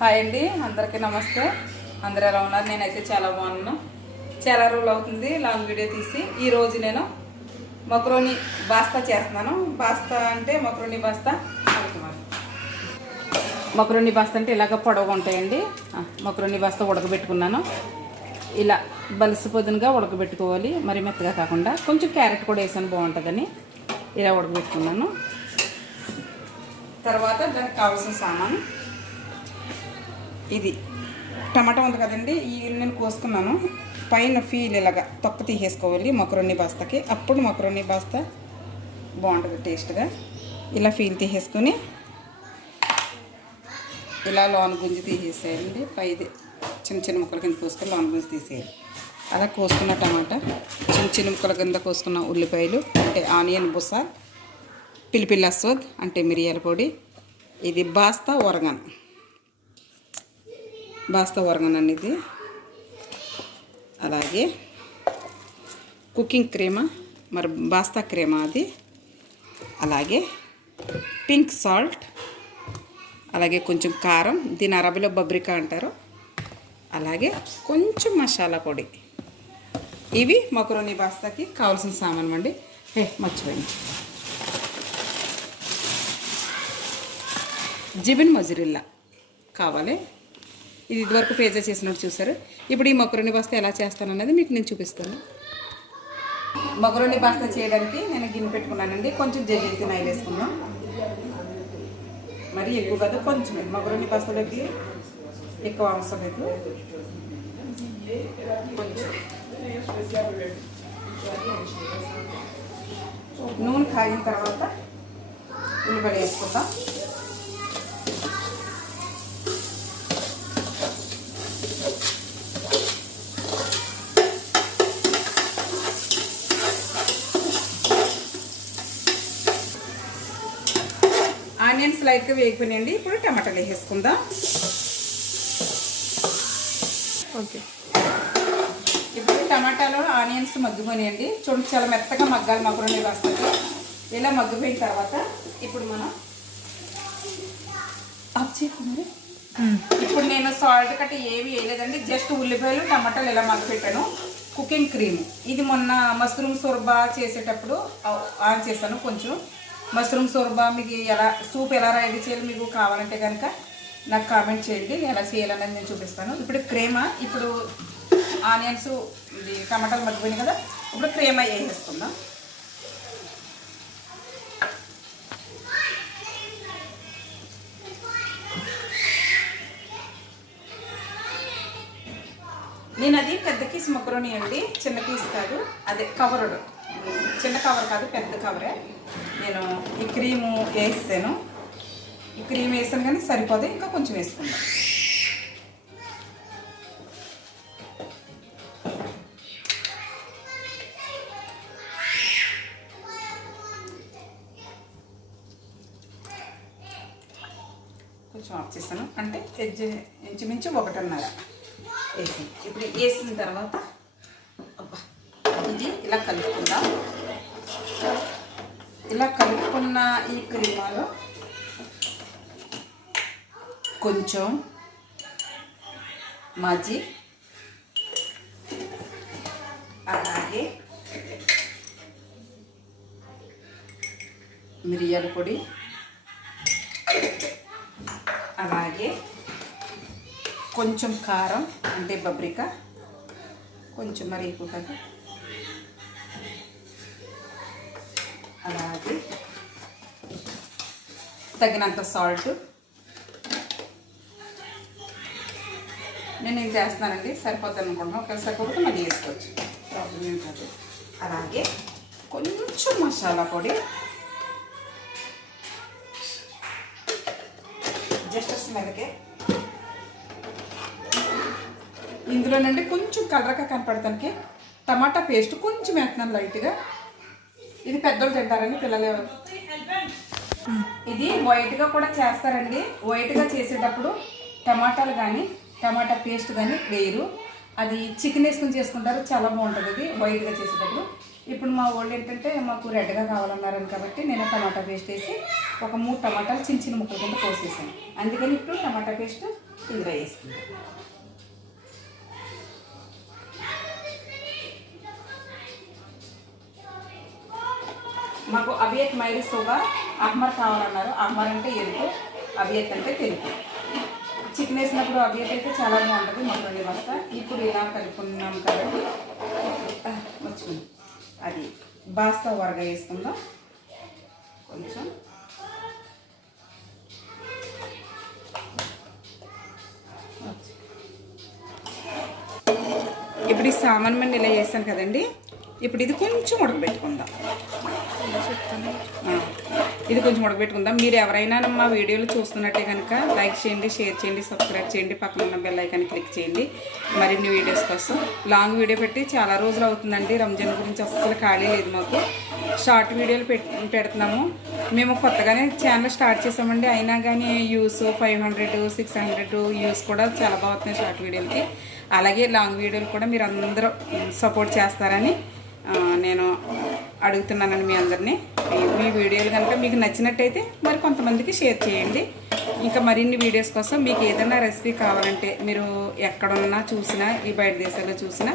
Hi అండి, అందరికీ నమస్తే. అందరూ ఎలా ఉన్నారు? నేనైతే చాలా బాగున్నాను. చాలా రోజులు అవుతుంది లాంగ్ వీడియో తీసి. ఈరోజు నేను మక్రోని బాస్తా చేస్తున్నాను. బాస్తా అంటే మక్రోని బాస్తా అంటే ఇలాగ పొడవుగా ఉంటాయండి. మక్రోని బాస్తా ఉడకబెట్టుకున్నాను. ఇలా బలిసి పొద్దునగా ఉడకబెట్టుకోవాలి, మరి మెత్తగా కాకుండా. కొంచెం క్యారెట్ కూడా వేసాను బాగుంటుందని ఇలా ఉడకబెట్టుకున్నాను. తర్వాత దానికి కావాల్సిన సామాను ఇది టమాటా ఉంది కదండి, ఈ నేను కోసుకున్నాను. పైన ఫీల్ ఇలాగా తొక్క తీసేసుకోవాలి మక్రోని బాస్తాకి. అప్పుడు మక్రోని బాస్తా బాగుంటుంది టేస్ట్గా. ఇలా ఫీల్ తీసేసుకొని ఇలా లోన గుంజి తీసేసేయండి. పైది చిన్న చిన్న ముక్కల కింద కోసుకొని లోన గుంజి తీసేయాలి. అలా కోసుకున్న టమాటా, చిన్న చిన్న ముక్కల కింద కోసుకున్న ఉల్లిపాయలు అంటే ఆనియన్ బుసా, పిలిపిల్ల అస్వద్ అంటే మిరియాల పొడి, ఇది బాస్తా ఒరగన్ అనేది, అలాగే కుకింగ్ క్రీమా మరి బాస్తా క్రీమా అది, అలాగే పింక్ సాల్ట్, అలాగే కొంచెం కారం, దీని అరబీలో బబ్రికా అంటారు, అలాగే కొంచెం మసాలా పొడి. ఇవి మక్రోని బాస్తాకి కావాల్సిన సామాను అండి. మర్చిపోయింది, జిబిన్ మొజరెల్లా కావాలి. ఇది ఇదివరకు పేజా చేసినట్టు చూసారు. ఇప్పుడు ఈ మక్రోని బాస్తా ఎలా చేస్తానన్నది మీకు నేను చూపిస్తాను. మక్రోని బాస్తా చేయడానికి నేను గిన్నె పెట్టుకున్నానండి. కొంచెం జైతున్ ఆయిల్ వేసుకుందాం. మరి ఎక్కువ కాదు, కొంచెమే. మక్రోని బాస్తాలోకి ఎక్కువ అవసరం లేదు. కొంచెం నూనె కాగిన తర్వాత ఉల్లిపాయ వేసుకుందాం. ఆనియన్స్ లైట్గా వేగిపోయినాయండి. ఇప్పుడు టమాటాలు వేసేసుకుందాం. ఓకే, ఇప్పుడు టమాటాలు ఆనియన్స్ మగ్గిపోయినాయండి. చూడండి, చాలా మెత్తగా మగ్గాలి మక్రోని బాస్తాకి. ఇలా మగ్గిపోయిన తర్వాత ఇప్పుడు మనం ఇప్పుడు నేను సాల్ట్ కట్ట ఏవి వేయలేదండి. జస్ట్ ఉల్లిపాయలు టమాటాలు ఇలా మగ్గిపెట్టాను. కుకింగ్ క్రీమ్ ఇది మొన్న మష్రూమ్ షోర్బా చేసేటప్పుడు ఆన్ చేశాను. కొంచెం మష్రూమ్ షోర్బా మీకు ఎలా సూప్ ఎలా రెడీ చేయాలి మీకు కావాలంటే కనుక నాకు కామెంట్ చేయండి. ఎలా చేయాలనేది నేను చూపిస్తాను. ఇప్పుడు క్రీమా, ఇప్పుడు ఆనియన్స్ ఇది టమాటాలు మగ్గిపోయినాయి కదా, ఇప్పుడు క్రీమా వేసేసుకుందాం. నేను అది పెద్ద పీస్ మక్రోని అండి, చిన్న పీస్ కాదు. అదే కవరుడు, చిన్న కవర్ కాదు, పెద్ద కవరే. నేను ఈ క్రీము వేసాను. ఈ క్రీమ్ వేసాను కానీ సరిపోదు, ఇంకా కొంచెం వేసుకుందాం. కొంచెం ఆఫ్ చేస్తాను, అంటే ఇంచుమించు 1.5 వేసి. ఇప్పుడు వేసిన తర్వాత ఇది ఇలా కలుపుకుందాం. ఇలా కలుపుకున్న ఈ క్రీమాలో కొంచెం మాజీ, అలాగే మిరియాల పొడి, అలాగే కొంచెం కారం అంటే బబ్రికా, కొంచెం మరి ఎక్కువ కాదు, అలాగే తగినంత సాల్ట్. నేను ఇది చేస్తున్నానండి, సరిపోతుంది అనుకుంటున్నాను. ఒకసారి సరిపోతే మళ్ళీ వేసుకోవచ్చు, ప్రాబ్లం ఏం కాదు. అలాగే కొంచెం మసాలా పొడి, జస్ట్ స్మెల్కే. ఇందులోనండి కొంచెం కలరగా కనపడటానికి టమాటా పేస్ట్ కొంచెం వేస్తున్నాను లైట్గా. ఇది పెద్దలు తింటారండి, పిల్లలు. ఇది వైట్గా కూడా చేస్తారండి. వైట్గా చేసేటప్పుడు టమాటాలు కానీ టమాటా పేస్ట్ కానీ వేయరు. అది చికెన్ వేసుకుని చేసుకుంటారు, చాలా బాగుంటుంది ఇది వైట్గా చేసేటప్పుడు. ఇప్పుడు మా వాళ్ళు ఏంటంటే మాకు రెడ్గా కావాలన్నారని కాబట్టి నేను టమాటా పేస్ట్ వేసి ఒక 3 టమాటాలు చిన్న చిన్న ముక్కల కింద కోసేసాను. అందుకని ఇప్పుడు టమాటా పేస్ట్ ఇందులో వేసుకుంటాను. మాకు అవియత్ మైరిసోగా అహ్మర్ కావాలన్నారు. అహ్మర్ అంటే ఎరుపు, అవియత్ అంటే తెలుపు. చికెన్ వేసినప్పుడు అవియత్ అయితే చాలా బాగుంటుంది. మక్కరోని వస్తా ఇప్పుడు ఇలా కలుపుకున్నాం కాబట్టి వచ్చింది. అది బాస్తా వరగా వేసుకుందాం. కొంచెం ఇప్పుడు ఈ సామాన్ మంది ఇలా వేసాను కదండి. ఇప్పుడు ఇది కొంచెం ఉడకబెట్టుకుందాం. ఇది కొంచెం ఉడకబెట్టుకుందాం. మీరు ఎవరైనా మా వీడియోలు చూస్తున్నట్టే కనుక లైక్ చేయండి, షేర్ చేయండి, సబ్స్క్రైబ్ చేయండి, పక్కన ఉన్న బెల్ ఐకాన్ క్లిక్ చేయండి మరిన్ని వీడియోస్ కోసం. లాంగ్ వీడియో పెట్టి చాలా రోజులు అవుతుందండి. రంజాన్ గురించి అస్సలు ఖాళీ లేదు మాకు. షార్ట్ వీడియోలు పెడుతున్నాము. మేము కొత్తగానే ఛానల్ స్టార్ట్ చేసామండి. అయినా కానీ వ్యూస్ 500, 600 వ్యూస్ కూడా చాలా బాగున్నాయి షార్ట్ వీడియోలకి. అలాగే లాంగ్ వీడియోలు కూడా మీరు అందరూ సపోర్ట్ చేస్తారని నేను అడుగుతున్నానండి మీ అందరినీ. మీ వీడియోలు కనుక మీకు నచ్చినట్టయితే మరి కొంతమందికి షేర్ చేయండి. ఇంకా మరిన్ని వీడియోస్ కోసం మీకు ఏదైనా రెసిపీ కావాలంటే, మీరు ఎక్కడున్నా చూసినా, ఈ బయట దేశాల్లో చూసినా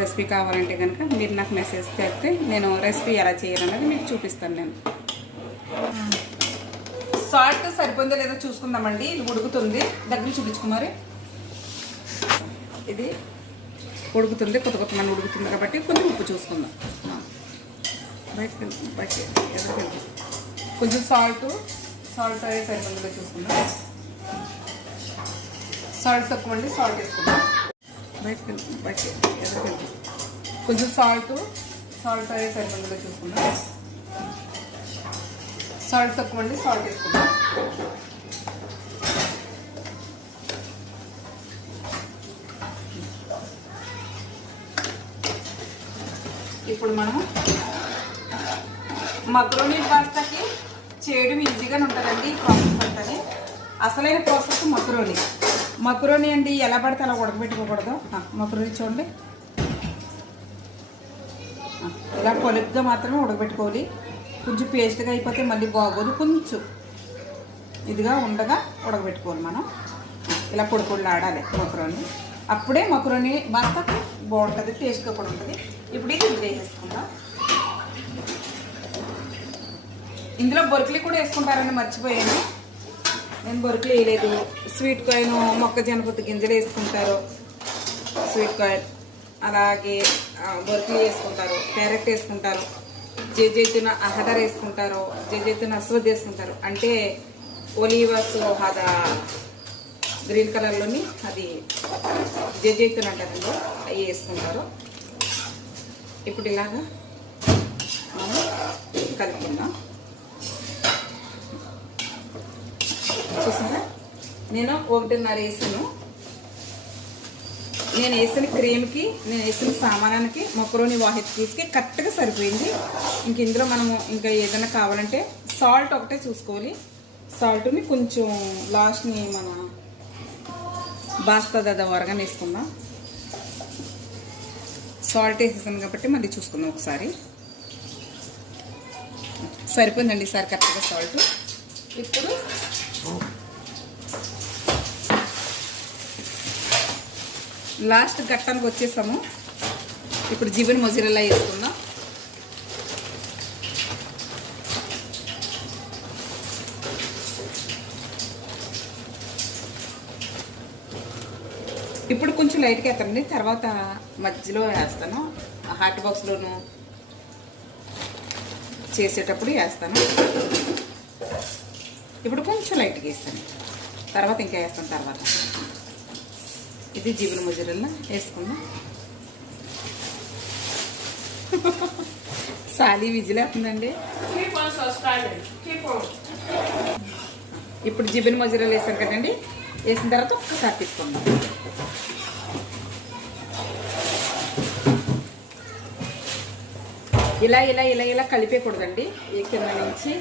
రెసిపీ కావాలంటే కనుక మీరు నాకు మెసేజ్ చేస్తే నేను రెసిపీ ఎలా చేయాలన్నది మీకు చూపిస్తాను. నేను సాల్ట్ సరిపోయిందో లేదో చూసుకుందామండి. ఇది ఉడుకుతుంది. దగ్గర చూపించుకుమారి. ఇది ఉడుకుతుంది, కొత్త కొత్త మన ఉడుకుతుంది కాబట్టి కొంచెం ఉప్పు చూసుకుందాం. బయట కొంచెం సాల్ట్ అయ్యే సరిపోతుందో చూసుకుందాం. సాల్ట్ తక్కువ అండి, సాల్ట్ వేసుకుందాం. బయట కొంచెం సాల్ట్ అయ్యే సరిపోతుందో చూసుకుందాం. సాల్ట్ తక్కువ అండి, సాల్ట్ వేసుకుందాం. ఇప్పుడు మనం మక్రోనీ పాస్తాకి చేయడం ఈజీగానే ఉంటుందండి. ఈ ప్రాసెస్ అంటది అసలైన ప్రాసెస్. మక్రోనీ అండి ఎలా పడితే అలా ఉడకబెట్టుకోకూడదు. మక్రోనీ చూడండి, ఇలా పొలుగ్గా మాత్రమే ఉడకబెట్టుకోవాలి. కొంచెం పేస్ట్గా అయిపోతే మళ్ళీ బాగోదు. కొంచెం ఇదిగా ఉండగా ఉడకబెట్టుకోవాలి మనం. ఇలా పొడి పొడిలు ఆడాలి మక్రోనీ. అప్పుడే మక్రోనీ పాస్తాకి బాగుంటుంది, టేస్ట్గా కూడా ఉంటుంది. ఇప్పుడు ఇది వేసేసుకుందాం. ఇందులో బొరికలు కూడా వేసుకుంటారని మర్చిపోయాను. నేను బొరికలు వేయలేదు. స్వీట్ కాయిన్, మొక్కజొన్న పొత్తు గింజలు వేసుకుంటారు. స్వీట్ కాయిన్ అలాగే బొరికలు వేసుకుంటారు, క్యారెట్ వేసుకుంటారు, జైతున అహదర్ వేసుకుంటారు, జైతున అస్వద్ వేసుకుంటారు. అంటే ఒలీవస్ హదా గ్రీన్ కలర్లోని అది జైతున అంటారు, అవి వేసుకుంటారు. ఇప్పుడు ఇలాగా మనం కలుపుకుందాం. చూసారా, నేను 1.5 వేసాను. నేను వేసిన క్రీమ్కి, నేను వేసిన సామానానికి, మక్రోనీ వాహిద్ పీస్కి కరెక్ట్గా సరిపోయింది. ఇంక ఇందులో మనము ఇంకా ఏదైనా కావాలంటే సాల్ట్ ఒకటే చూసుకోవాలి. సాల్ట్ని కొంచెం లాస్ట్ని మన బాస్తా దదా వరగా వేసుకుందాం. సాల్ట్ వేసేసాను కాబట్టి మళ్ళీ చూసుకుందాం ఒకసారి. సరిపోయిందండి ఈసారి కరెక్ట్గా సాల్ట్. ఇప్పుడు లాస్ట్ ఘట్టానికి వచ్చేసాము. ఇప్పుడు జిబిన్ మొజరెల్లా వేసుకుందాం. ఇప్పుడు కొంచెం లైట్గా వేస్తానండి, తర్వాత మధ్యలో వేస్తాను. హాట్ బాక్స్లోను చేసేటప్పుడు వేస్తాను. ఇప్పుడు కొంచెం లైట్గా వేస్తాను, తర్వాత ఇంకా వేస్తాను. తర్వాత ఇది జిబిన్ మొజరెల్లా వేసుకుందాం. సాలీ విజిల్ అవుతుందండి. ఇప్పుడు జిబిన్ మొజరెల్లా వేసాను కదండి, వేసిన తర్వాత ఒక్కసారి తీసుకుందాం. ఇలా ఇలా ఇలా ఇలా కలిపేయకూడదండి. ఈ కింద నుంచి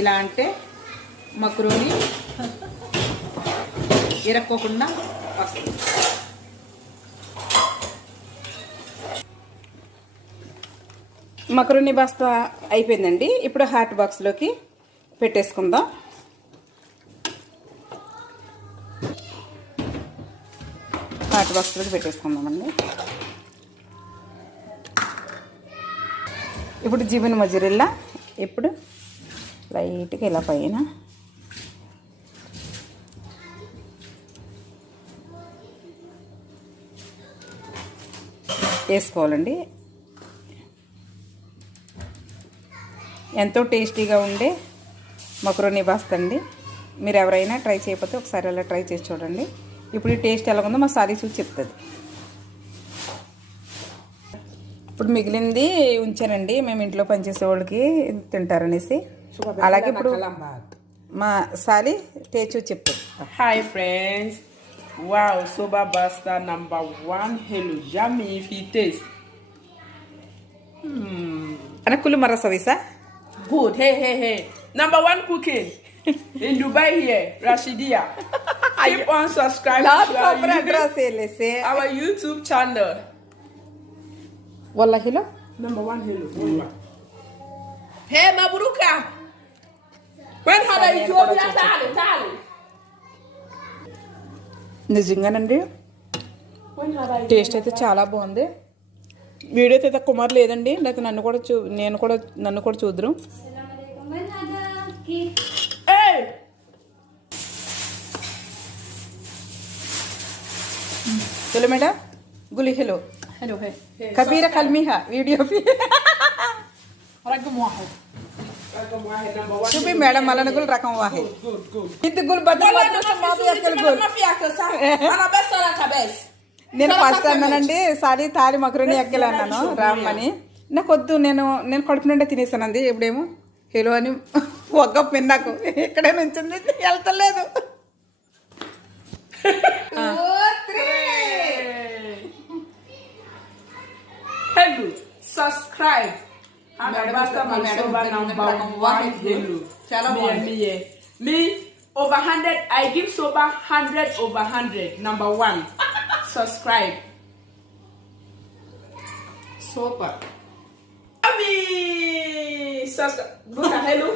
ఇలా అంటే మక్రోనీ ఇరక్కోకుండా వస్తుంది. మకరోని పాస్తా అయిపోయిందండి. ఇప్పుడు హాట్ బాక్స్లోకి పెట్టేసుకుందాం. హాట్ బాక్స్లోకి పెట్టేసుకుందామండి. ఇప్పుడు జిబున్ మొజరెల్లా ఇప్పుడు లైట్గా ఇలా పైన వేసుకోవాలండి. ఎంతో టేస్టీగా ఉండే మకరోని పాస్తా అండి. మీరు ఎవరైనా ట్రై చేయకపోతే ఒకసారి అలా ట్రై చేసి చూడండి. ఇప్పుడు ఈ టేస్ట్ ఎలా ఉందో మా సారీ చూసి చెప్తుంది. ఇప్పుడు మిగిలింది ఉంచానండి, మేము ఇంట్లో పనిచేసే వాళ్ళకి తింటారనేసి. అలాగే ఇప్పుడు మా సారీ టేస్ట్ చూసి చెప్తుంది. Hi friends, wow, soba pasta number 1. Hello, yummy if it tastes. అనకులు మరసవిసా Good. Hey. Number 1 cooking in Dubai here, Rashidia. Keep on subscribing to our YouTube channel. Wallahi lo. Number 1 hello. Hey Mabruka. When had Ethiopia tali? నిజంగానండి taste అయితే చాలా బాగుంది. Video అయితే తక్కువ మరి లేదండి, లేకపోతే నన్ను కూడా చూద్దరు. चलो मैडम गुली हेलो कबीरा कलमीहा वीडियो भी رقم 1 شوفي मैडम मला नقول रकम वाحد انت تقول بدل ما في اكل قول ما في اكل صح انا بس انا بس నేను ఫస్ట్ అన్నానండి సారీ తాలి మకరోని ఎక్కలు అన్నాను రామ్మని. నాకు వద్దు, నేను కడుపు నిండా తినేసానండి. ఎప్పుడేమో హీరో అని ఒక్క పిన్నాకు ఇక్కడే నుంచింది వెళ్తలేదు. Hello, subscribe. Me over 100. I give soba 100 over 100. Number 1. Subscribe. Super. Ami subscribe. Look at hello.